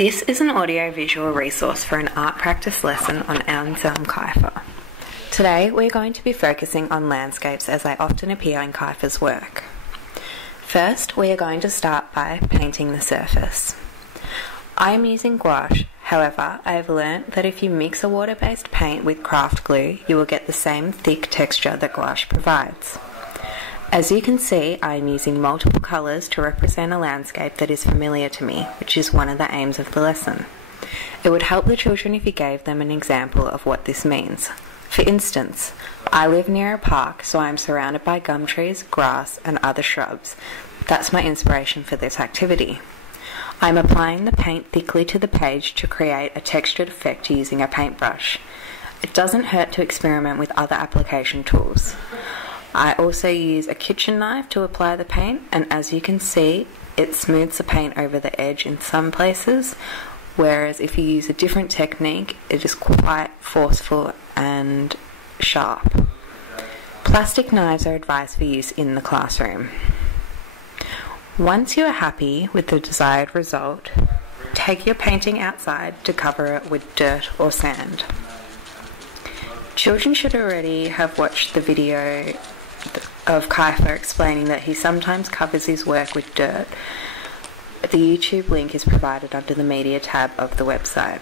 This is an audio-visual resource for an art practice lesson on Anselm Kiefer. Today we're going to be focusing on landscapes as they often appear in Kiefer's work. First, we are going to start by painting the surface. I am using gouache, however, I have learnt that if you mix a water-based paint with craft glue, you will get the same thick texture that gouache provides. As you can see, I am using multiple colours to represent a landscape that is familiar to me, which is one of the aims of the lesson. It would help the children if you gave them an example of what this means. For instance, I live near a park, so I am surrounded by gum trees, grass and other shrubs. That's my inspiration for this activity. I am applying the paint thickly to the page to create a textured effect using a paintbrush. It doesn't hurt to experiment with other application tools. I also use a kitchen knife to apply the paint, and as you can see, it smooths the paint over the edge in some places, whereas if you use a different technique, it is quite forceful and sharp. Plastic knives are advised for use in the classroom. Once you are happy with the desired result, take your painting outside to cover it with dirt or sand. Children should already have watched the video of Kiefer explaining that he sometimes covers his work with dirt. The YouTube link is provided under the media tab of the website.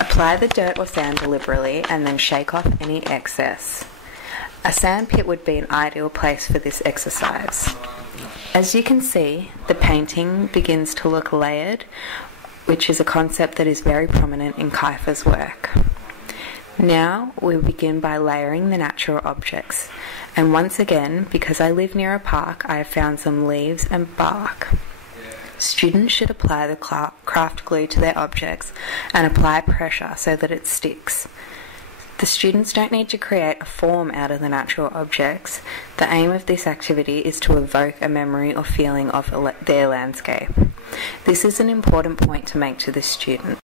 Apply the dirt or sand deliberately and then shake off any excess. A sand pit would be an ideal place for this exercise. As you can see, the painting begins to look layered, which is a concept that is very prominent in Kiefer's work. Now we begin by layering the natural objects, and once again, because I live near a park, I have found some leaves and bark. Students should apply the craft glue to their objects and apply pressure so that it sticks. The students don't need to create a form out of the natural objects. The aim of this activity is to evoke a memory or feeling of their landscape. This is an important point to make to the student.